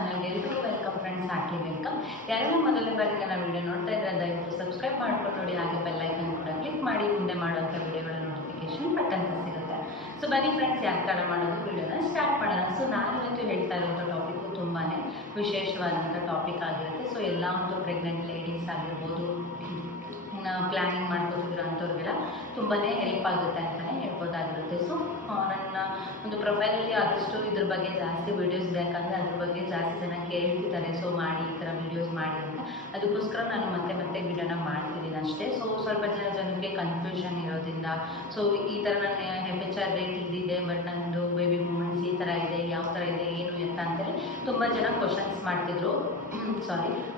ಚಾನಲ್ಗೆ ಎಲ್ಲರಿಗೂ welcome friends, ಹಾಕಿ welcome. ಯಾರೆಲ್ಲ ಮೊದಲನೇ ಬಾರಿಗೆ ನನ್ನ ವಿಡಿಯೋ ನೋಡ್ತಾ ಇದ್ರೆ ದಯವಿಟ್ಟು ಸಬ್ಸ್ಕ್ರೈಬ್ ಮಾಡ್ಕೊಂಡು ನೋಡಿ, ಹಾಗೆ ಬೆಲ್ ಐಕನ್ ಕೂಡ ಕ್ಲಿಕ್ ಮಾಡಿ ಮುಂದೆ ಮಾಡುವಂಥ ವಿಡಿಯೋಗಳ ನೋಟಿಫಿಕೇಶನ್ ಪಟ್ಟಂತ ಸಿಗುತ್ತೆ. ಸೊ ಬನ್ನಿ ಫ್ರೆಂಡ್ಸ್, ಯಾಕೆ ತಡ ಮಾಡೋದು, ವಿಡಿಯೋನ ಸ್ಟಾರ್ಟ್ ಮಾಡೋಣ. ಸೊ ನಾನು ಇವತ್ತು ಹೇಳ್ತಾ ಇರುವಂಥ ಟಾಪಿಕ್ ತುಂಬಾ ವಿಶೇಷವಾದಂಥ ಟಾಪಿಕ್ ಆಗಿರುತ್ತೆ. ಸೊ ಎಲ್ಲ ಒಂದು ಪ್ರೆಗ್ನೆಂಟ್ ಲೇಡೀಸ್ ಆಗಿರ್ಬೋದು, ಪ್ಲ್ಯಾನಿಂಗ್ ಮಾಡ್ಕೋತಿದ್ರು ಅಂಥವ್ರಿಗೆಲ್ಲ ತುಂಬಾ ಹೆಲ್ಪ್ ಆಗುತ್ತೆ ಅಂತಲೇ ಹೇಳ್ಬೋದಾಗಿರುತ್ತೆ. ಸೊ ನನ್ನ ಒಂದು ಪ್ರೊಫೈಲಲ್ಲಿ ಆದಷ್ಟು ಇದ್ರ ಬಗ್ಗೆ ಜಾಸ್ತಿ ವೀಡಿಯೋಸ್ ಬೇಕಂದರೆ ಅದ್ರ ಬಗ್ಗೆ ಜಾಸ್ತಿ ಜನ ಕೇಳ್ತಿದ್ದಾರೆ. ಸೊ ಮಾಡಿ, ಈ ಥರ ವೀಡಿಯೋಸ್ ಮಾಡಿ ಅಂತ. ಅದಕ್ಕೋಸ್ಕರ ನಾನು ಮತ್ತೆ ವಿಡಿಯೋನ ಮಾಡ್ತಿದ್ದೀನಿ ಅಷ್ಟೇ. ಸೊ ಸ್ವಲ್ಪ ಜನಕ್ಕೆ ಕನ್ಫ್ಯೂಷನ್ ಇರೋದ್ರಿಂದ, ಸೊ ಈ ಥರ ನನ್ನ FHR ರೇಟ್ ಇದಿದೆ, ಬಟ್ ನನ್ನದು ಬೇಬಿ ಮೂಮೆಂಟ್ಸ್ ಈ ಥರ ಇದೆ, ಯಾವ ಥರ ಇದೆ, ಏನು ಎತ್ತ ಅಂತೇಳಿ ತುಂಬ ಜನ ಕ್ವಶನ್ಸ್ ಮಾಡ್ತಿದ್ರು.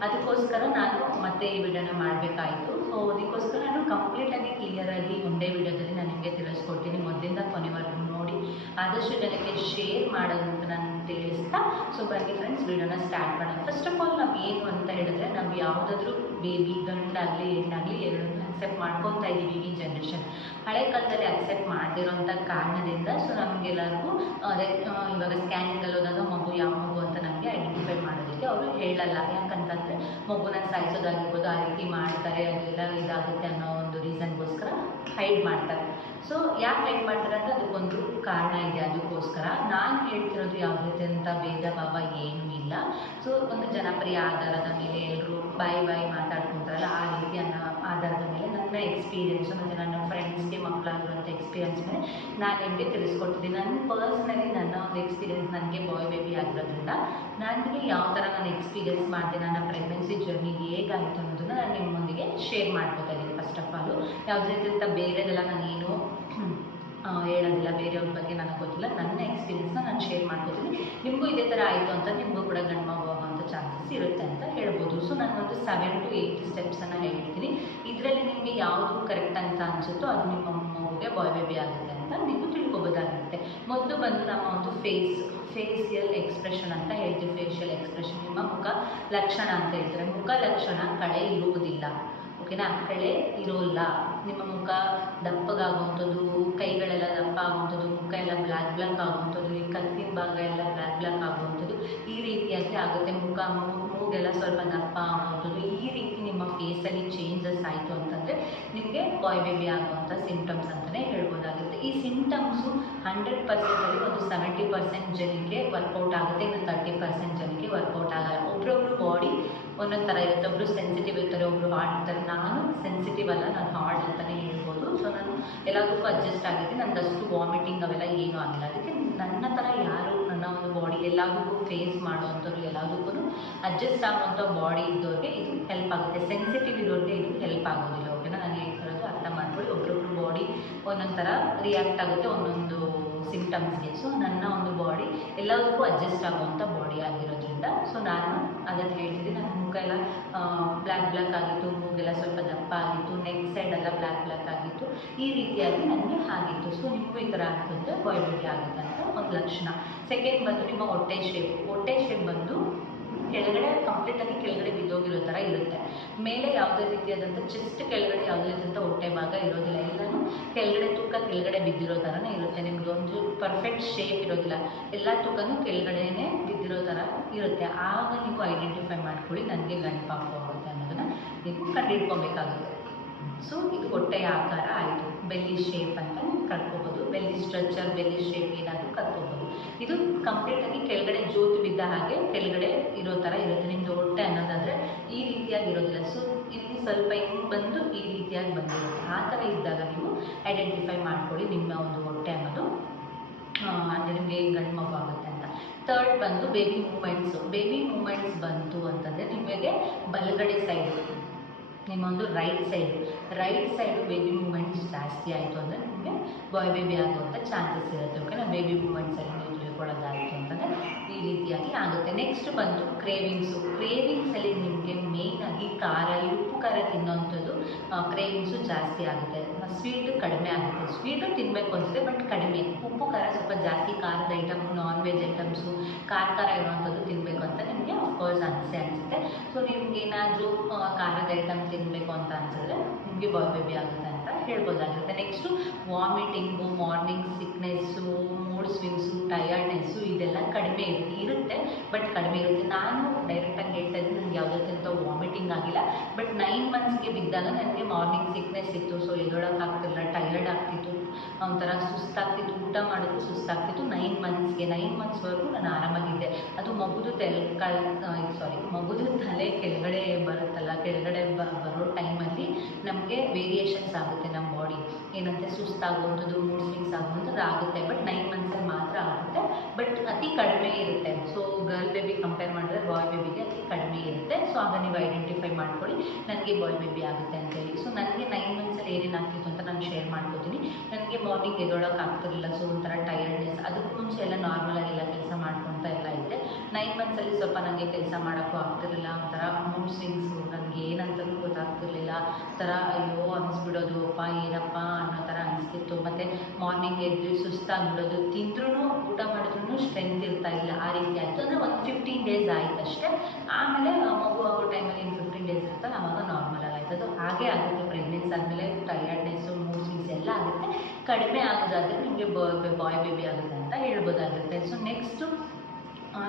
ಅದಕ್ಕೋಸ್ಕರ ನಾನು ಮತ್ತೆ ಈ ವಿಡಿಯೋನ ಮಾಡಬೇಕಾಯಿತು. ಸೊ ಅದಕ್ಕೋಸ್ಕರ ನಾನು ಕಂಪ್ಲೀಟಾಗಿ ಕ್ಲಿಯರಾಗಿ ಒಂದೇ ವಿಡಿಯೋದಲ್ಲಿ ನಾನು ನಿಮಗೆ ತಿಳಿಸ್ಕೊಡ್ತೀನಿ. ಮೊದಲಿಂದ ಕೊನೆವರೆಗೂ ನೋಡಿ, ಆದಷ್ಟು ಜನಕ್ಕೆ ಶೇರ್ ಮಾಡೋದು ಅಂತ ನಾನು ತಿಳಿಸ್ತಾ. ಸೊ ಬನ್ನಿ ಫ್ರೆಂಡ್ಸ್, ವಿಡಿಯೋನ ಸ್ಟಾರ್ಟ್ ಮಾಡೋಣ. ಫಸ್ಟ್ ಆಫ್ ಆಲ್ ನಾವು ಏನು ಅಂತ ಹೇಳಿದ್ರೆ, ನಾವು ಯಾವುದಾದ್ರೂ ಬೇಬಿ ಗಂಡಾಗಲಿ ಹೆಣ್ಣಾಗಲಿ ಎರಡನ್ನೂ ಅಕ್ಸೆಪ್ಟ್ ಮಾಡ್ಕೊತಾ ಇದ್ದೀವಿ ಈ ಜನ್ರೇಷನ್. ಹಳೆ ಕಾಲದಲ್ಲಿ ಅಕ್ಸೆಪ್ಟ್ ಮಾಡದಿರೋಂಥ ಕಾರಣದಿಂದ ಸೊ ನಮಗೆಲ್ಲರಿಗೂ ಅದೇ ಇವಾಗ ಸ್ಕ್ಯಾನಿಂಗಲ್ಲಿ ಹೋದಾಗ ಮಗು ಯಾವ ಮಗು ಅಂತ ನಮಗೆ ಐಡೆಂಟಿಫೈ ಮಾಡೋದಕ್ಕೆ ಅವರು ಹೇಳಲ್ಲ. ಯಾಕಂತಂದರೆ ಮಗುನ ಸಾಯಿಸೋದಾಗಿರ್ಬೋದು, ಆ ರೀತಿ ಮಾಡ್ತಾರೆ, ಅದೆಲ್ಲ ಇದಾಗುತ್ತೆ ಅನ್ನೋ ಒಂದು ರೀಸನ್ಗೋಸ್ಕರ ಹೈಡ್ ಮಾಡ್ತಾರೆ. ಸೊ ಯಾಕೆ ಹೈಡ್ ಮಾಡ್ತಾರೆ ಅಂದರೆ ಅದಕ್ಕೊಂದು ಕಾರಣ ಇದೆ. ಅದಕ್ಕೋಸ್ಕರ ನಾನು ಹೇಳ್ತಿರೋದು ಯಾವುದೇ ರೀತಿಯಂಥ ಭೇದ ಭಾವ ಏನೂ ಇಲ್ಲ. ಸೊ ಒಂದು ಜನಪ್ರಿಯ ಆಧಾರದ ಮೇಲೆ ಎಲ್ಲರೂ ಬಾಯಿ ಮಾತಾಡ್ಕೊತಾರಲ್ಲ, ಆ ರೀತಿ ಅನ್ನೋ ಆಧಾರದ ಮೇಲೆ ನನ್ನ ಎಕ್ಸ್ಪೀರಿಯೆನ್ಸು ಮತ್ತು ನನ್ನ ಫ್ರೆಂಡ್ಸ್ಗೆ ಮಕ್ಕಳಾಗಿರುವಂಥ ಎಕ್ಸ್ಪೀರಿಯೆನ್ಸ್ ಮೇಲೆ ನಾನು ನಿಮಗೆ ತಿಳಿಸ್ಕೊಡ್ತಿದ್ದೀನಿ. ನನ್ನ ಪರ್ಸ್ನಲಿ ನನ್ನ ಒಂದು ಎಕ್ಸ್ಪೀರಿಯೆನ್ಸ್, ನನಗೆ ಬಾಯ್ ಬೇಬಿ ಆಗಿರೋದ್ರಿಂದ ನನಗೆ ಯಾವ ಥರ ನಾನು ಎಕ್ಸ್ಪೀರಿಯೆನ್ಸ್ ಮಾಡಿದೆ, ನನ್ನ ಪ್ರೆಗ್ನೆನ್ಸಿ ಜರ್ನಿ ಹೇಗಾಯಿತು ಅನ್ನೋದನ್ನು ನಾನು ನಿಮ್ಮೊಂದಿಗೆ ಶೇರ್ ಮಾಡ್ಕೋತಾ ಇದ್ದೀನಿ. ಫಸ್ಟ್ ಆಫ್ ಆಲು ಯಾವುದೇ ರೀತಿಯಂಥ ಬೇರೆದೆಲ್ಲ ನಾನೇನು ಹೇಳೋದಿಲ್ಲ, ಬೇರೆಯವ್ರ ಬಗ್ಗೆ ನನಗೆ ಗೊತ್ತಿಲ್ಲ. ನನ್ನ ಎಕ್ಸ್ಪೀರಿಯೆನ್ಸ್ನ ನಾನು ಶೇರ್ ಮಾಡ್ಕೋತೀನಿ. ನಿಮಗೂ ಇದೇ ಥರ ಆಯಿತು ಅಂತ ನಿಮಗೂ ಕೂಡ ಗಂಡು ಮಗು ಆಗುವಂಥ ಚಾನ್ಸಸ್ ಇರುತ್ತೆ ಅಂತ ಹೇಳ್ಬೋದು. ಸೊ ನಾನು ಒಂದು 7 to 8 ಸ್ಟೆಪ್ಸನ್ನು ಹೇಳ್ತೀನಿ. ಇದರಲ್ಲಿ ನಿಮಗೆ ಯಾವುದು ಕರೆಕ್ಟ್ ಅಂತ ಅನಿಸುತ್ತೋ ಅದು ನಿಮ್ಮ ಮಗುಗೆ ಬಾಯ್ ಬೇಬಿ ಆಗುತ್ತೆ ಅಂತ ನೀವು ತಿಳ್ಕೊಬೋದಾಗಿರುತ್ತೆ. ಮೊದಲು ಬಂದು ನಮ್ಮ ಒಂದು ಫೇಸಿಯಲ್ ಎಕ್ಸ್ಪ್ರೆಷನ್ ಅಂತ ಹೇಳ್ತೀವಿ. ಫೇಶಿಯಲ್ ಎಕ್ಸ್ಪ್ರೆಷನ್ ನಿಮ್ಮ ಮುಖ ಲಕ್ಷಣ ಅಂತ ಹೇಳ್ತಾರೆ. ಮುಖ ಲಕ್ಷಣ ಕಳೆ ಇರುವುದಿಲ್ಲ, ಓಕೆನಾ? ಕಳೆ ಇರೋಲ್ಲ. ನಿಮ್ಮ ಮುಖ ದಪ್ಪಗಾಗುವಂಥದ್ದು, ಕೈಗಳೆಲ್ಲ ದಪ್ಪ ಆಗುವಂಥದ್ದು, ಮುಖ ಎಲ್ಲ ಬ್ಲ್ಯಾಕ್ ಆಗುವಂಥದ್ದು, ಈ ಕತ್ತಿನ ಭಾಗ ಎಲ್ಲ ಬ್ಲ್ಯಾಕ್ ಆಗುವಂಥದ್ದು, ಈ ರೀತಿಯಾಗಿ ಆಗುತ್ತೆ. ಮೂಗೆಲ್ಲ ಸ್ವಲ್ಪ ದಪ್ಪ ಆಗುವಂಥದ್ದು, ಈ ರೀತಿ ನಿಮ್ಮ ಫೇಸಲ್ಲಿ ಚೇಂಜಸ್ ಆಯಿತು ಅಂತಂದರೆ ನಿಮಗೆ ಬಾಯ್ ಬೇಬಿ ಆಗುವಂಥ ಸಿಂಪ್ಟಮ್ಸ್ ಅಂತಲೇ ಹೇಳ್ಬೋದಾಗುತ್ತೆ. ಈ ಸಿಂಪ್ಟಮ್ಸು 100%ಅಲ್ಲಿ ಒಂದು 70% ಜನಕ್ಕೆ ವರ್ಕೌಟ್ ಆಗುತ್ತೆ, ಇನ್ನು 30% ಜನಕ್ಕೆ ವರ್ಕೌಟ್ ಆಗಲ್ಲ. ಒಬ್ರೊಬ್ರು ಬಾಡಿ ಒಂದೊಂದು ಥರ ಇರುತ್ತೆ. ಒಬ್ಬರು ಸೆನ್ಸಿಟಿವ್ ಇರ್ತಾರೆ, ಒಬ್ಬರು ಹಾರ್ಡ್ ಇರ್ತಾರೆ. ನಾನು ಸೆನ್ಸಿಟಿವ್ ಅಲ್ಲ, ನಾನು ಹಾರ್ಡ್ ಅಂತಲೇ ಹೇಳ್ಬೋದು. ಸೊ ನಾನು ಎಲ್ಲದಕ್ಕೂ ಅಡ್ಜಸ್ಟ್ ಆಗಿದ್ದೆ. ನನ್ನದಷ್ಟು ವಾಮಿಟಿಂಗ್ ಅವೆಲ್ಲ ಏನೂ ಆಗಿಲ್ಲ. ಅದಕ್ಕೆ ನನ್ನ ಥರ ಯಾರು ನನ್ನ ಒಂದು ಬಾಡಿ ಎಲ್ಲದಕ್ಕೂ ಫೇಸ್ ಮಾಡುವಂಥವ್ರು, ಎಲ್ಲದಕ್ಕೂ ಅಡ್ಜಸ್ಟ್ ಆಗುವಂಥ ಬಾಡಿ ಇದ್ದವ್ರಿಗೆ ಇದು ಹೆಲ್ಪ್ ಆಗುತ್ತೆ. ಸೆನ್ಸಿಟಿವ್ ಇರೋರಿಗೆ ಇದು ಹೆಲ್ಪ್ ಆಗೋದಿಲ್ಲ, ಓಕೆನಾ? ನಾನು ಹೇಳ್ತಿರೋದು ಅರ್ಥ ಮಾಡ್ಕೊಳ್ಳಿ. ಒಬ್ರೊಬ್ರು ಬಾಡಿ ಒಂದೊಂದು ಥರ ರಿಯಾಕ್ಟ್ ಆಗುತ್ತೆ ಒಂದೊಂದು ಸಿಂಪ್ಟಮ್ಸ್ಗೆ. ಸೊ ನನ್ನ ಒಂದು ಬಾಡಿ ಎಲ್ಲದಕ್ಕೂ ಅಡ್ಜಸ್ಟ್ ಆಗುವಂಥ ಬಾಡಿ ಆಗಿರೋದ್ರಿಂದ ಸೊ ನಾನು ಅದನ್ನು ಹೇಳ್ತಿದ್ದೀನಿ. ನನ್ನ ಮುಖ ಎಲ್ಲ ಬ್ಲ್ಯಾಕ್ ಆಗಿತ್ತು, ಮೂಗೆಲ್ಲ ಸ್ವಲ್ಪ ದಪ್ಪ ಆಗಿತ್ತು, ನೆಕ್ ಸೈಡ್ ಎಲ್ಲ ಬ್ಲ್ಯಾಕ್ ಆಗಿತ್ತು, ಈ ರೀತಿಯಾಗಿ ನನಗೆ ಆಗಿತ್ತು. ಸೊ ನಿಮಗೂ ಈ ಥರ ಆಗ್ತಂದರೆ ಬಾಯ್ ಬೇಬಿ ಆಗುತ್ತೆ ಅಂತ ಒಂದು ಲಕ್ಷಣ. ಸೆಕೆಂಡ್ ಬಂದು ನಿಮ್ಮ ಹೊಟ್ಟೆ ಶೇಪ್ ಬಂದು ಕಂಪ್ಲೀಟಾಗಿ ಕೆಳಗಡೆ ಬಿದ್ದೋಗಿರೋ ಥರ ಇರುತ್ತೆ. ಮೇಲೆ ಯಾವುದೇ ರೀತಿಯಾದಂಥ ಚೆಸ್ಟ್ ಕೆಳಗಡೆ ಯಾವುದೇ ರೀತಿಯಂಥ ಹೊಟ್ಟೆ ಭಾಗ ಇರೋದಿಲ್ಲ. ಎಲ್ಲನೂ ಕೆಳಗಡೆ ಬಿದ್ದಿರೋ ಥರನೇ ಇರುತ್ತೆ. ನಿಮಗೆ ಒಂದು ಪರ್ಫೆಕ್ಟ್ ಶೇಪ್ ಇರೋದಿಲ್ಲ, ಎಲ್ಲ ತೂಕನೂ ಕೆಳಗಡೆನೇ ಬಿದ್ದಿರೋ ಥರ ಇರುತ್ತೆ. ಆಗ ನೀವು ಐಡೆಂಟಿಫೈ ಮಾಡ್ಕೊಳ್ಳಿ ನನಗೆ ಗಂಡು ಪಾಪು ಆಗುತ್ತೆ ಅನ್ನೋದನ್ನು ನೀವು ಕಂಡುಹಿಡ್ಕೊಬೇಕಾಗುತ್ತೆ. ಸೊ ಇದು ಹೊಟ್ಟೆಯ ಆಕಾರ ಆಯಿತು. ಬೆಲ್ಲಿ ಶೇಪ್ ಅಂತ ನೀವು ಕಟ್ಕೋಬೋದು. ಬೆಲ್ಲಿ ಸ್ಟ್ರಕ್ಚರ್, ಬೆಲ್ಲಿ ಶೇಪ್ ಏನಾದರೂ ಕಟ್ಕೋಬೋದು. ಇದು ಕಂಪ್ಲೀಟಾಗಿ ಕೆಳಗಡೆ ಜೋತು ಬಿದ್ದ ಹಾಗೆ ಕೆಳಗಡೆ ಇರೋ ಥರ ಇರುತ್ತೆ. ನಿಮ್ಮದು ಹೊಟ್ಟೆ ಅನ್ನೋದಾದರೆ ಈ ರೀತಿಯಾಗಿ ಇರೋದಿಲ್ಲ. ಸೊ ಇಲ್ಲಿ ಸ್ವಲ್ಪ ಹಿಂಗೆ ಬಂದು ಈ ರೀತಿಯಾಗಿ ಬಂದಿರುತ್ತೆ. ಆ ಥರ ಇದ್ದಾಗ ನೀವು ಐಡೆಂಟಿಫೈ ಮಾಡ್ಕೊಳ್ಳಿ ನಿಮ್ಮ ಒಂದು ಹೊಟ್ಟೆ ಅನ್ನೋದು ಅಂದರೆ ನಿಮಗೆ ಗಂಡು ಮಗು ಆಗುತ್ತೆ ಅಂತ. ಥರ್ಡ್ ಬಂದು ಬೇಬಿ ಮೂಮೆಂಟ್ಸ್ ಬಂತು ಅಂತಂದರೆ ನಿಮಗೆ ಬಲಗಡೆ ಸೈಡು, ನಿಮ್ಮೊಂದು ರೈಟ್ ಸೈಡು ಬೇಬಿ ಮೂಮೆಂಟ್ಸ್ ಜಾಸ್ತಿ ಆಯಿತು ಅಂದರೆ ನಿಮಗೆ ಬಾಯ್ ಬೇಬಿ ಆಗುವಂಥ ಚಾನ್ಸಸ್ ಇರುತ್ತೆ, ಓಕೆನಾ? ಬೇಬಿ ಮೂಮೆಂಟ್ಸಲ್ಲಿ ನೀವು ತಿಳ್ಕೊಳ್ಳೋದಾಯಿತು ಅಂತಂದರೆ ಈ ರೀತಿಯಾಗಿ ಆಗುತ್ತೆ. ನೆಕ್ಸ್ಟ್ ಬಂದು ಕ್ರೇವಿಂಗ್ಸಲ್ಲಿ ನಿಮಗೆ ಮೇಯ್ನಾಗಿ ಉಪ್ಪು ಖಾರ ತಿನ್ನೋವಂಥದ್ದು ಕ್ರೇವಿಂಗ್ಸು ಜಾಸ್ತಿ ಆಗುತ್ತೆ. ಸ್ವೀಟ್ ಕಡಿಮೆ ಆಗುತ್ತೆ. ಸ್ವೀಟು ತಿನ್ನಬೇಕು ಅನಿಸುತ್ತೆ, ಬಟ್ ಕಡಿಮೆ. ಉಪ್ಪು ಖಾರ ಸ್ವಲ್ಪ ಜಾಸ್ತಿ, ಖಾರದ ಐಟಮ್, ನಾನ್ ವೆಜ್ ಐಟಮ್ಸು, ಖಾರ ಇರುವಂಥದ್ದು ತಿನ್ನಬೇಕು ಅಂತ ನಿಮಗೆ ಅಫ್ಕೋರ್ಸ್ ಅನಿಸುತ್ತೆ. ಸೊ ನಿಮ್ಗೇನಾದರೂ ಖಾರದ ಐಟಮ್ ತಿನ್ನಬೇಕು ಅಂತ ಅನಿಸಿದ್ರೆ ನಿಮಗೆ ಬಾಯ್ ಬೇಬಿ ಆಗುತ್ತೆ ಅಂತ ಹೇಳ್ಬೋದಾಗಿರುತ್ತೆ. Next vomiting, morning sickness, mood swings, tiredness ಇದೆಲ್ಲ ಕಡಿಮೆ ಇರುತ್ತೆ. ಬಟ್ ಕಡಿಮೆ ಇರುತ್ತೆ. ನಾನು ಡೈರೆಕ್ಟಾಗಿ ಹೇಳ್ತಾ ಇದ್ದೀನಿ, ನನಗೆ ಯಾವುದೇ ಥರದ ವಾಮಿಟಿಂಗ್ ಆಗಿಲ್ಲ. ಬಟ್ 9 ಮಂತ್ಸ್ಗೆ ಬಿದ್ದಾಗ ನನಗೆ ಮಾರ್ನಿಂಗ್ ಸಿಕ್ನೆಸ್ ಇತ್ತು. ಸೊ ಎದೊಳಕ್ಕಾಗ್ತಿಲ್ಲ, ಟಯರ್ಡ್ ಆಗ್ತಿತ್ತು, ಒಂಥರ ಸುಸ್ತಾಗ್ತಿತ್ತು, ಊಟ ಮಾಡೋದು ಸುಸ್ತಾಗ್ತಿತ್ತು. 9 ಮಂತ್ಸ್ವರೆಗೂ ನಾನು ಆರಾಮಾಗಿದ್ದೆ. ಅದು ಮಗುದು ತಲೆ ಕೆಳಗಡೆ ಬರುತ್ತಲ್ಲ, ಕೆಳಗಡೆ ಬರೋ ಟೈಮಲ್ಲಿ ನಮಗೆ ವೇರಿಯೇಷನ್ಸ್ ಆಗುತ್ತೆ ನಮ್ಮ ಬಾಡಿ. ಏನಂತೆ ಸುಸ್ತಾಗುವಂಥದ್ದು, ಮೂಡ್ ಸ್ವಿಂಗ್ಸ್ ಆಗುವಂಥದ್ದು ಆಗುತ್ತೆ. ಬಟ್ 9 ಮಂತ್ಸಲ್ಲಿ ಮಾತ್ರ ಆಗುತ್ತೆ. ಬಟ್ ಅತಿ ಕಡಿಮೆ ಇರುತ್ತೆ. ಸೊ ಗರ್ಲ್ ಬೇಬಿ ಕಂಪೇರ್ ಮಾಡಿದ್ರೆ ಬಾಯ್ ಬೇಬಿಗೆ ಅತಿ ಕಡಿಮೆ ಇರುತ್ತೆ. ಸೊ ಆಗ ನೀವು ಐಡೆಂಟಿಫೈ ಮಾಡ್ಕೊಳ್ಳಿ ನನಗೆ ಬಾಯ್ ಬೇಬಿ ಆಗುತ್ತೆ ಅಂತೇಳಿ. ಸೊ ನನಗೆ 9 ಮಂತ್ಸಲ್ಲಿ ಏನೇನು ಆಗ್ತಿತ್ತು ಅಂತ ನಾನು ಶೇರ್ ಮಾಡ್ಕೋತೀನಿ. ನನಗೆ ಮಾರ್ನಿಂಗ್ ಎದೊಳಕ್ಕೆ ಆಗ್ತಿರಲಿಲ್ಲ. ಸೊ ಒಂಥರ ಟಯರ್ಡ್ನೆಸ್, ಅದಕ್ಕೂ ಮುಂಚೆ ಎಲ್ಲ ನಾರ್ಮಲಾಗೆಲ್ಲ ಕೆಲಸ ಮಾಡ್ಕೊತಾ ಎಲ್ಲ ಇದ್ದೆ. 9 ಮಂತ್ಸಲ್ಲಿ ಸ್ವಲ್ಪ ನನಗೆ ಕೆಲಸ ಮಾಡೋಕ್ಕೂ ಆಗ್ತಿರಲಿಲ್ಲ. ಒಂಥರ ಮೂಡ್ ಸ್ವಿಂಗ್ಸು, ನನಗೆ ಏನಂತಲೂ ಗೊತ್ತಾಗ್ತಿರ್ಲಿಲ್ಲ. ಥರ ಅಯ್ಯೋ ಅನಿಸ್ಬಿಡೋದು, ಅಪ್ಪ ಏನಪ್ಪ ಅನ್ನೋ ಥರ ಅನಿಸ್ತಿತ್ತು. ಮತ್ತು ಮಾರ್ನಿಂಗ್ ಎದ್ದು ಸುಸ್ತಾಗ್ಬಿಡೋದು, ತಿಂದ್ರೂ ಊಟ ಮಾಡಿದ್ರೂ ಸ್ಟ್ರೆಂತ್ ಇರ್ತಾ ಇಲ್ಲ, ಆ ರೀತಿ ಆಯಿತು. ಅಂದರೆ ಒಂದು 15 ಡೇಸ್ ಆಯಿತು ಅಷ್ಟೇ. ಆಮೇಲೆ ಮಗು ಆಗೋ ಟೈಮಲ್ಲಿ ಇನ್ನು 15 ಡೇಸ್ ಇರ್ತಲ್ಲ, ಆವಾಗ ನಾರ್ಮಲಾಗಿ ಆಯ್ತು. ಅದು ಹಾಗೇ ಆಗುತ್ತೆ. ಪ್ರೆಗ್ನೆನ್ಸಿ ಆದಮೇಲೆ ಟಯರ್ಡ್ನೆಸ್ಸು, ಮೂಡ್ ಸ್ವಿಂಗ್ಸ್ ಎಲ್ಲ ಆಗುತ್ತೆ. ಕಡಿಮೆ ಆಗೋದಾದರೆ ನಿಮಗೆ ಬಾಯ್ ಬೇಬಿ ಆಗುತ್ತೆ ಅಂತ ಹೇಳ್ಬೋದಾಗುತ್ತೆ. ಸೊ ನೆಕ್ಸ್ಟು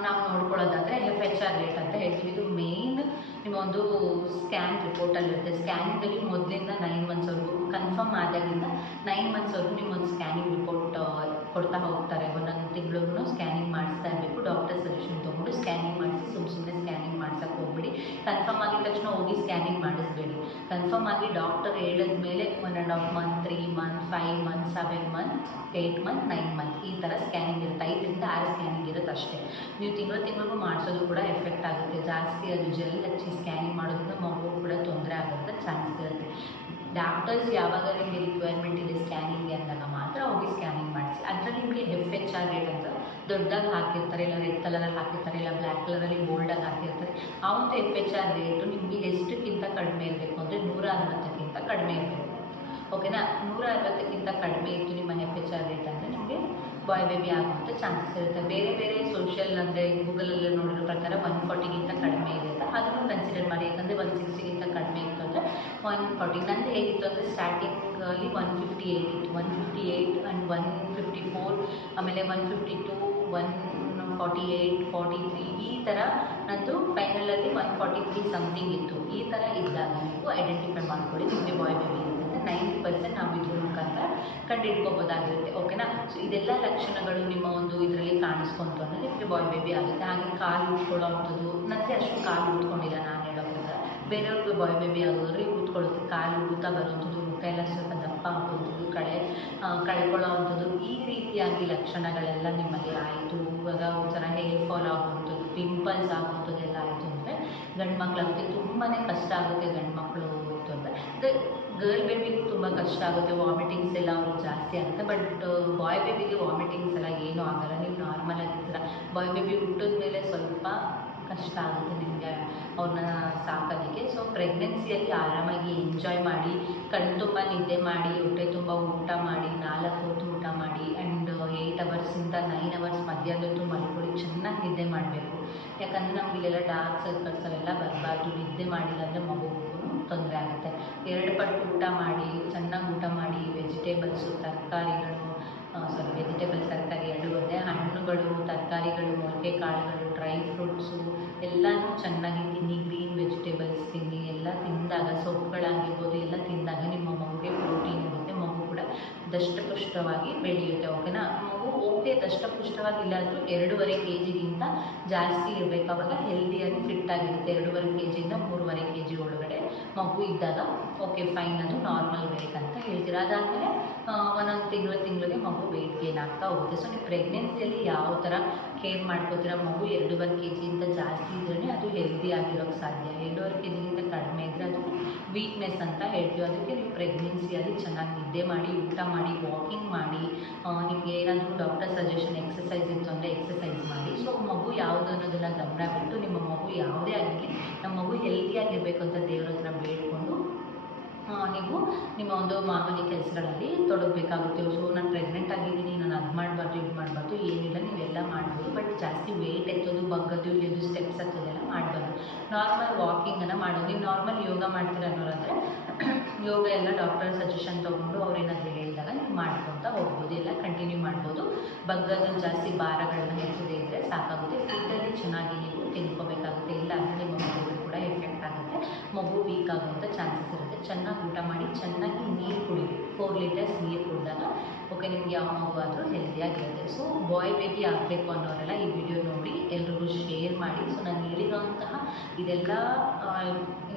ನಾವು ನೋಡ್ಕೊಳ್ಳೋದಾದರೆ FHR ರೇಟ್ ಅಂತ ಹೇಳ್ತೀವಿ. ಇದು ಮೇಯ್ನ್ ನಿಮ್ಮ ಒಂದು ಸ್ಕ್ಯಾನ್ ರಿಪೋರ್ಟಲ್ಲಿರುತ್ತೆ. ಸ್ಕ್ಯಾನಿಂಗಲ್ಲಿ ಮೊದಲಿಂದ 9 ಮಂತ್ಸ್ವರೆಗೂ ಕನ್ಫರ್ಮ್ ಆದಾಗಿಂದ 9 ಮಂತ್ಸ್ವರೆಗೂ ನಿಮ್ಮೊಂದು ಸ್ಕ್ಯಾನಿಂಗ್ ರಿಪೋರ್ಟ್ ಕೊಡ್ತಾ ಹೋಗ್ತಾರೆ. ಒಂದೊಂದು ತಿಂಗಳಿಗೂ ಸ್ಕ್ಯಾನಿಂಗ್ ಮಾಡಿಸ್ತಾ ಇರಬೇಕು. ಡಾಕ್ಟರ್ ಸಜೆಷನ್ ತೊಗೊಂಡು ಸ್ಕ್ಯಾನಿಂಗ್ ಮಾಡಿಸಿ ಸುಮ್ಮನೆ ಸ್ಕ್ಯಾನಿಂಗ್ ಮಾಡ್ಸೋಕ್ಕೆ ಹೋಗ್ಬಿಡಿ. ಕನ್ಫರ್ಮ್ ಆಗಿದ ತಕ್ಷಣ ಹೋಗಿ ಸ್ಕ್ಯಾನಿಂಗ್ ಮಾಡಿಸ್ಬೇಡಿ. ಕನ್ಫರ್ಮ್ ಆಗಿ ಡಾಕ್ಟರ್ ಹೇಳಿದ ಮೇಲೆ 1.5 month, 3 month, 5 month, 7 month, 8 month, 9 month ಈ ಥರ ಸ್ಕ್ಯಾನಿಂಗ್ ಇರುತ್ತೆ. 5ರಿಂದ 6 ಸ್ಕ್ಯಾನಿಂಗ್ ಇರುತ್ತೆ ಅಷ್ಟೇ. ನೀವು ತಿಂಗಳಿಗೂ ಮಾಡಿಸೋದು ಕೂಡ ಎಫೆಕ್ಟ್ ಆಗುತ್ತೆ. ಜಾಸ್ತಿ ಅದು ಜೆಲ್ ಹಚ್ಚಿ ಸ್ಕ್ಯಾನಿಂಗ್ ಮಾಡೋದ್ರಿಂದ ಮಗು ಕೂಡ ತೊಂದರೆ ಆಗೋಕ್ಕೆ ಚಾನ್ಸ್ ಇರುತ್ತೆ. ಡಾಕ್ಟರ್ಸ್ ಯಾವಾಗ ನಿಮಗೆ ರಿಕ್ವೈರ್ಮೆಂಟ್ ಇದೆ ಸ್ಕ್ಯಾನಿಂಗ್ಗೆ ಅಂದಾಗ ಮಾತ್ರ ಹೋಗಿ ಸ್ಕ್ಯಾನಿಂಗ್ ಮಾಡಿಸಿ. ಅದರಲ್ಲಿ ನಿಮಗೆ FHR ರೇಟ್ ಅಂತ ದೊಡ್ಡದಾಗಿ ಹಾಕಿರ್ತಾರೆ, ಇಲ್ಲ ರೆಡ್ ಕಲರಲ್ಲಿ ಹಾಕಿರ್ತಾರೆ, ಇಲ್ಲ ಬ್ಲ್ಯಾಕ್ ಕಲರಲ್ಲಿ ಬೋಲ್ಡಾಗಿ ಹಾಕಿರ್ತಾರೆ. ಆ ಒಂದು FHR ರೇಟು ನಿಮಗೆ ಎಷ್ಟಕ್ಕಿಂತ ಕಡಿಮೆ ಇರಬೇಕು ಅಂದರೆ 160ಕ್ಕಿಂತ ಕಡಿಮೆ ಇರಬೇಕು. ಓಕೆನಾ? 160ಕ್ಕಿಂತ ಕಡಿಮೆ ಇತ್ತು ನಿಮ್ಮ FHR ರೇಟ್ ಅಂದರೆ ನಿಮಗೆ ಬಾಯ್ ಬೇಬಿ ಆಗುವಂಥ ಚಾನ್ಸಸ್ ಇರುತ್ತೆ. ಬೇರೆ ಬೇರೆ ಸೋಷಿಯಲ್ ಅಂದರೆ ಗೂಗಲಲ್ಲಿ ನೋಡಿರೋ ಪ್ರಕಾರ 140ಗಿಂತ ಕಡಿಮೆ ಇರುತ್ತೆ. ಅದನ್ನು ಕನ್ಸಿಡರ್ ಮಾಡಿ. ಯಾಕಂದರೆ 160ಗಿಂತ ಕಡಿಮೆ ಇತ್ತು ಅಂದರೆ 140. ನಂದು ಹೇಗಿತ್ತು ಅಂದರೆ ಸ್ಟಾರ್ಟಿಂಗಲ್ಲಿ 158 ಇತ್ತು, 158 ಆ್ಯಂಡ್ 154, ಆಮೇಲೆ 152, 148, 43 ಈ ಥರ. ನಂದು ಫೈನಲಲ್ಲಿ 143 ಸಮಥಿಂಗ್ ಇತ್ತು. ಈ ಥರ ಇದ್ದಾಗ ನೀವು ಐಡೆಂಟಿಫೈ ಮಾಡ್ಕೊಳ್ಳಿ ನಿಮಗೆ ಬಾಯ್ ಬೇಬಿ ಇರುತ್ತೆ. 90% ನಾವು ಇದ್ರ ಮುಖಾಂತರ ಕಂಡುಹಿಡ್ಕೋಬೋದಾಗಿರುತ್ತೆ. ಓಕೆನಾ? ಸೊ ಇದೆಲ್ಲ ಲಕ್ಷಣಗಳು ನಿಮ್ಮ ಒಂದು ಇದರಲ್ಲಿ ಕಾಣಿಸ್ಕೊಂತು ಅಂದರೆ ನಿಮಗೆ ಬಾಯ್ ಬೇಬಿ ಆಗುತ್ತೆ. ಹಾಗೆ ಕಾಲು ಉಟ್ಕೊಳ್ಳೋ ಅಂಥದ್ದು, ನನಗೆ ಅಷ್ಟು ಕಾಲು ಉಟ್ಕೊಂಡಿಲ್ಲ ನಾನು ಹೇಳೋ ಪ್ರಕಾರ. ಬೇರೆಯವ್ರಿಗೆ ಬಾಯ್ ಬೇಬಿ ಆಗೋದ್ರೆ ಉಟ್ಕೊಳ್ಳೋದು, ಕಾಲು ಊತ ಬರುವಂಥದ್ದು, ಮುಖ ಎಲ್ಲ ಸ್ವಲ್ಪ ದಪ್ಪ ಆಗುವಂಥದ್ದು, ಕಳ್ಕೊಳ್ಳೋ ಅಂಥದ್ದು, ಈ ರೀತಿಯಾಗಿ ಲಕ್ಷಣಗಳೆಲ್ಲ ನಿಮ್ಮಲ್ಲಿ ಆಯಿತು. ಇವಾಗ ಒಂಥರ ಹೇರ್ ಫಾಲ್ ಆಗುವಂಥದ್ದು, ಪಿಂಪಲ್ಸ್ ಆಗುವಂಥದ್ದು ಎಲ್ಲ ಆಯಿತು ಅಂದರೆ ಗಂಡು ಮಕ್ಕಳಾಗುತ್ತೆ. ತುಂಬಾ ಕಷ್ಟ ಆಗುತ್ತೆ ಗಂಡು ಮಕ್ಕಳು ಅಂದರೆ ಗರ್ಲ್ ಬೇಬಿಗೂ ತುಂಬ ಕಷ್ಟ ಆಗುತ್ತೆ. ವಾಮಿಟಿಂಗ್ಸ್ ಎಲ್ಲ ಅವ್ರಿಗೆ ಜಾಸ್ತಿ ಆಗುತ್ತೆ. ಬಟ್ ಬಾಯ್ ಬೇಬಿಗೆ ವಾಮಿಟಿಂಗ್ಸ್ ಎಲ್ಲ ಏನೂ ಆಗಲ್ಲ. ನೀವು ನಾರ್ಮಲ್ ಆಗಿರ್ತೀರ. ಬಾಯ್ ಬೇಬಿ ಹುಟ್ಟಿದ ಮೇಲೆ ಸ್ವಲ್ಪ ಕಷ್ಟ ಆಗುತ್ತೆ ನಿಮಗೆ ಅವ್ರನ್ನ ಸಾಕೋದಕ್ಕೆ. ಸೊ ಪ್ರೆಗ್ನೆನ್ಸಿಯಲ್ಲಿ ಆರಾಮಾಗಿ ಎಂಜಾಯ್ ಮಾಡಿ, ಕಣ್ಣು ತುಂಬ ನಿದ್ದೆ ಮಾಡಿ, ಹೊಟ್ಟೆ ತುಂಬ ಊಟ ಮಾಡಿ, 4 ಹೊತ್ತು ಊಟ ಮಾಡಿ, ಆ್ಯಂಡ್ 8 ಅವರ್ಸಿಂದ 9 ಅವರ್ಸ್ ಮಧ್ಯಾಹ್ನದೊತ್ತು ಮಲ್ಕೊಳ್ಳಿ. ಚೆನ್ನಾಗಿ ನಿದ್ದೆ ಮಾಡಬೇಕು. ಯಾಕಂದರೆ ನಮ್ಗೆ ಇಲ್ಲೆಲ್ಲ ಡಾರ್ಕ್ ಸರ್ಕಲ್ಸ್ ಅವೆಲ್ಲ ಬರಬಾರ್ದು. ನಿದ್ದೆ ಮಾಡಿಲ್ಲ ಅಂದರೆ ಮಗುಗೂ ತೊಂದರೆ ಆಗುತ್ತೆ. 2 ಪಟ್ಟು ಊಟ ಮಾಡಿ, ಚೆನ್ನಾಗಿ ಊಟ ಮಾಡಿ, ವೆಜಿಟೇಬಲ್ಸು, ತರಕಾರಿ 2 ಒಂದೇ, ಹಣ್ಣುಗಳು, ತರಕಾರಿಗಳು, ಮೊಳಕೆ ಕಾಳುಗಳು, ಡ್ರೈ ಫ್ರೂಟ್ಸು ಎಲ್ಲನೂ ಚೆನ್ನಾಗಿ ತಿನ್ನಿ. ಗ್ರೀನ್ ವೆಜಿಟೇಬಲ್ಸ್ ತಿನ್ನಿ. ಎಲ್ಲ ತಿಂದಾಗ, ಸೊಪ್ಪುಗಳಾಗಿರ್ಬೋದು ಎಲ್ಲ ತಿಂದಾಗ ನಿಮ್ಮ ಮಗುಗೆ ಪ್ರೋಟೀನ್ ಇರುತ್ತೆ. ಮಗು ಕೂಡ ದಷ್ಟಪುಷ್ಟವಾಗಿ ಬೆಳೆಯುತ್ತೆ. ಓಕೆನಾ? ಮಗು ದಷ್ಟಪುಷ್ಟವಾಗಿ ಇಲ್ಲಾದರೂ 2.5 kgಗಿಂತ ಜಾಸ್ತಿ ಇರಬೇಕು. ಆವಾಗ ಹೆಲ್ದಿಯಾಗಿ ಫಿಟ್ಟಾಗಿರುತ್ತೆ. 2.5 kgಯಿಂದ 3.5 kg ಒಳಗಡೆ ಮಗು ಇದ್ದಾಗ ಓಕೆ ಫೈನ್, ಅದು ನಾರ್ಮಲ್ ವೇಟ್ ಅಂತ ಹೇಳ್ತೀರ. ಅದಾದಮೇಲೆ ಒಂದೊಂದು ತಿಂಗಳಿಗೆ ಮಗು ವೆಯ್ಟ್ ಗೇನ್ ಆಗ್ತಾ ಹೋಗುತ್ತೆ. ಸೊ ನೀವು ಪ್ರೆಗ್ನೆನ್ಸಿಯಲ್ಲಿ ಯಾವ ಥರ ಕೇರ್ ಮಾಡ್ಕೋತೀರ, ಮಗು 2.5 kgಗಿಂತ ಜಾಸ್ತಿ ಇದ್ರೇ ಅದು ಹೆಲ್ದಿ ಆಗಿರೋಕ್ಕೆ ಸಾಧ್ಯ. 2.5 kgಗಿಂತ ಕಡಿಮೆ ಇದ್ದರೆ ಅದು ವೀಕ್ನೆಸ್ ಅಂತ ಹೇಳ್ತೀವಿ. ಅದಕ್ಕೆ ನೀವು ಪ್ರೆಗ್ನೆನ್ಸಿಯಲ್ಲಿ ಚೆನ್ನಾಗಿ ನಿದ್ದೆ ಮಾಡಿ, ಊಟ ಮಾಡಿ, ವಾಕಿಂಗ್ ಮಾಡಿ, ನಿಮಗೆ ಏನಾದರೂ ಡಾಕ್ಟರ್ ಸಜೆಷನ್ ಎಕ್ಸಸೈಸ್ ಇತ್ತು ಅಂದರೆ ಎಕ್ಸಸೈಸ್ ಮಾಡಿ. ಸೊ ಮಗು ಯಾವುದು ಅನ್ನೋದನ್ನು ಗಮನ ಬಿಟ್ಟು, ನಿಮ್ಮ ಮಗು ಯಾವುದೇ ಆಗಲಿ ನಮ್ಮ ಮಗು ಹೆಲ್ದಿಯಾಗಿರಬೇಕು ಅಂತ ದೇವ್ರ ಹತ್ರ ಬೇಡಿಕೊಂಡು ನೀವು ನಿಮ್ಮ ಒಂದು ಮಾಮೂಲಿ ಕೆಲಸಗಳಲ್ಲಿ ತೊಡಗಬೇಕಾಗುತ್ತೆ. ಸೊ ನಾನು ಪ್ರೆಗ್ನೆಂಟ್ ಆಗಿದ್ದೀನಿ, ನಾನು ಅದು ಮಾಡಬಾರ್ದು ಇದು ಮಾಡಬಾರ್ದು ಏನಿಲ್ಲ, ನೀವೆಲ್ಲ ಮಾಡ್ಬೋದು. ಬಟ್ ಜಾಸ್ತಿ ವೆಯ್ಟ್ ಎತ್ತೋದು, ಬಗ್ಗೋದು, ಇಳಿಯೋದು, ಸ್ಟೆಪ್ಸ್ ಹತ್ತೋದೆಲ್ಲ ಮಾಡಬಾರ್ದು. ನಾರ್ಮಲ್ ವಾಕಿಂಗನ್ನು ಮಾಡೋದು. ನೀವು ನಾರ್ಮಲ್ ಯೋಗ ಮಾಡ್ತೀರ ಅನ್ನೋರಾದರೆ ಯೋಗ ಎಲ್ಲ ಡಾಕ್ಟರ್ ಸಜೆಷನ್ ತೊಗೊಂಡು ಅವ್ರೇನಾದರೂ ಹೇಳಿದಾಗ ನೀವು ಮಾಡ್ಕೊತ ಹೋಗ್ಬೋದು, ಎಲ್ಲ ಕಂಟಿನ್ಯೂ ಮಾಡ್ಬೋದು. ಬಗ್ಗದು, ಜಾಸ್ತಿ ಭಾರಗಳನ್ನ ಎತ್ತದೇ ಇದ್ದರೆ ಸಾಕಾಗುತ್ತೆ. ಫುಡ್ಡಲ್ಲಿ ಚೆನ್ನಾಗಿ ನೀವು ತಿನ್ಕೋಬೇಕಾಗುತ್ತೆ. ಇಲ್ಲ ಅಂದರೆ ನಿಮ್ಮ ಮಗುವಿಗೆ ಕೂಡ ಎಫೆಕ್ಟ್ ಆಗುತ್ತೆ, ಮಗು ವೀಕ್ ಆಗುವಂಥ ಚಾನ್ಸಸ್ ಇರುತ್ತೆ. ಚೆನ್ನಾಗಿ ಊಟ ಮಾಡಿ, ಚೆನ್ನಾಗಿ ನೀರು ಕುಡೀರಿ. 4 ಲೀಟರ್ಸ್ ನೀರು ಕುಡಿದಾಗ ಓಕೆ ನಿಮಗೆ ಯಾವ ಮಗು ಆದರೂ ಹೆಲ್ದಿಯಾಗಿರುತ್ತೆ. ಸೊ ಬಾಯ್ ಬೇಬಿ ಆಗಬೇಕು ಅನ್ನೋರೆಲ್ಲ ಈ ವಿಡಿಯೋ ನೋಡಿ ಎಲ್ರಿಗೂ ಶೇರ್ ಮಾಡಿ. ಸೊ ನಾನು ಹೇಳಿರೋಂತಹ ಇದೆಲ್ಲ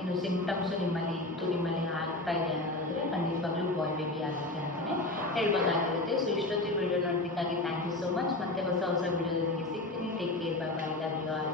ಏನು ಸಿಂಪ್ಟಮ್ಸು ನಿಮ್ಮಲ್ಲಿ ಇತ್ತು, ನಿಮ್ಮಲ್ಲಿ ಆಗ್ತಾ ಇದೆ ಅನ್ನೋದಾದರೆ ಖಂಡಿತವಾಗ್ಲೂ ಬಾಯ್ ಬೇಬಿ ಆಗುತ್ತೆ ಅಂತಲೇ ಹೇಳ್ಬೋದಾಗಿರುತ್ತೆ. ಸೊ ಇಷ್ಟೊತ್ತಿಗೆ ವಿಡಿಯೋ ನೋಡೋದಕ್ಕಾಗಿ ಥ್ಯಾಂಕ್ ಯು ಸೋ ಮಚ್. ಮತ್ತೆ ಹೊಸ ವಿಡಿಯೋದೊಂದಿಗೆ ಸಿಗ್ತೀನಿ. Take care, bye bye, love you all.